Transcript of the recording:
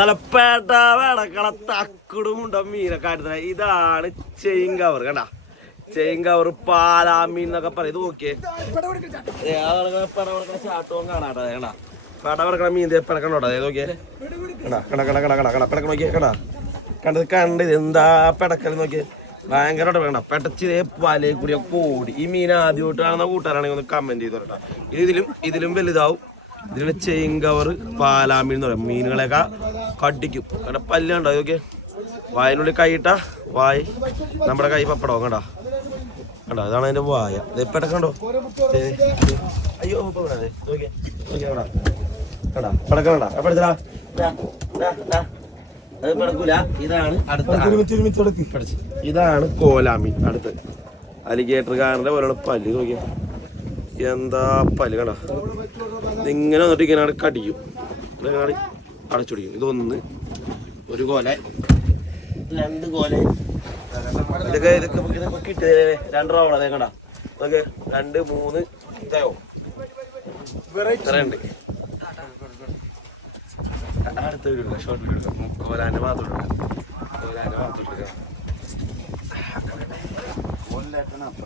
അലപ്പേട്ട വേടക്കള തക്കുടുമുണ്ടോ മീനൊക്കെ അടുത്ത ഇതാണ് ചെയിൻ കവർ കണ്ട ചെയിൻ കവർ പാലാമീൻ എന്നൊക്കെ പറയും ഇത് നോക്കിയേ ചാട്ടവും കാണാട്ടോ കണ്ട പേട പറക്കണ മീൻ പിടക്കണോട്ടോ അതേ നോക്കിയേ പിടക്ക നോക്കിയേ കണ്ട ഇത് എന്താ പിടക്കൽ നോക്കിയേ ഭയങ്കരമായിട്ട് വേണ്ട പെടച്ചിതേ വലയെ കൂടിയൊക്കെ ഓടി ഈ മീൻ ആദ്യമായിട്ട് കാണുന്ന കൂട്ടുകാരാണെങ്കിൽ ഒന്ന് കമന്റ് ചെയ്ത് പറയണ്ട ഇതിലും വലുതാവും ഇതിന് ചെയിൻ കവർ പാലാമീൻ എന്ന് പറയും മീനുകളെയൊക്കെ കടിക്കും കാരണം പല്ലുണ്ടോ അതൊക്കെ വായനുള്ളിൽ കൈയിട്ട വായ നമ്മുടെ കൈ പപ്പടോ കണ്ടോ കണ്ടോ അതാണ് അതിന്റെ വായ പെടക്കണ്ടോ അയ്യോ കണ്ടാ പെടക്കണ്ടാ പെടച്ചാ അത് പെടക്കൂല ഇതാണ് അടുത്ത ഇതാണ് കോലാമീൻ അടുത്ത് അലിഗേറ്റർ കാരന്റെ പോലെയാണ് പല്ല് നോക്കിയ എന്താ പല്ല് കണ്ട ഇങ്ങനെ വന്നിട്ട് ഇങ്ങനെ കടിക്കും ഇങ്ങനെ അടച്ചുടിക്കും ഇതൊന്ന് ഒരു കോല രണ്ട് കോല ഇതൊക്കെ കിട്ടിയതേ 2 റൗണ്ട് അതേ കണ്ട ഇതൊക്കെ 2 3 ഇതായോ ഉണ്ട് അടുത്ത വീഡിയോ എടുക്കാം ഷോർട്ട് വീഡിയോ എടുക്കാം കോലാൻ്റെ മാത്രം എടുക്കാം